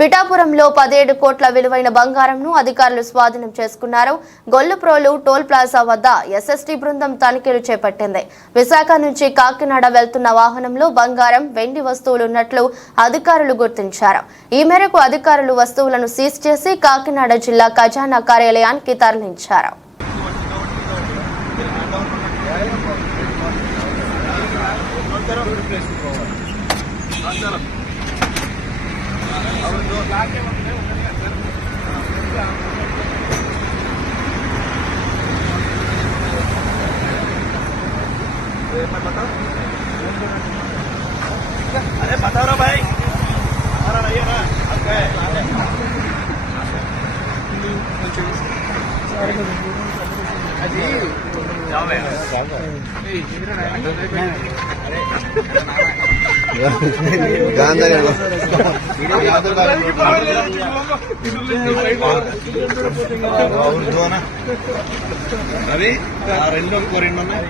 పిఠాపురంలో పదిహేడు కోట్ల విలువైన బంగారంను అధికారులు స్వాధీనం చేసుకున్నారు. గొల్లుప్రోలు టోల్ ప్లాజా వద్ద ఎస్ఎస్టీ బృందం తనిఖీలు చేపట్టింది. విశాఖ నుంచి కాకినాడ వెళ్తున్న వాహనంలో బంగారం వెండి వస్తువులు ఉన్నట్లు అధికారులు గుర్తించారు. ఈ మేరకు అధికారులు వస్తువులను సీజ్ చేసి కాకినాడ జిల్లా ఖజానా కార్యాలయానికి తరలించారు. अरे बताओ ना भाई हमारा नहीं है ना आपका है जाओ भाई అవి రెండు ఇంకో రెండు ఉన్నాయి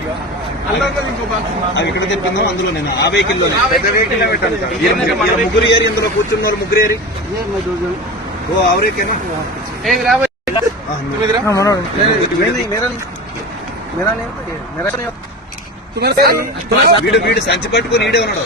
అవి ఇక్కడ తెప్పిందాం అందులో నేను ఆ వెహికల్ ముగ్గురు ఏరి ఇందులో కూర్చున్నారు ముగ్గురు ఏరి ఓ అవరేకేనా వీడు వీడు సంచి పట్టుకుని ఈడే ఉన్నాడు.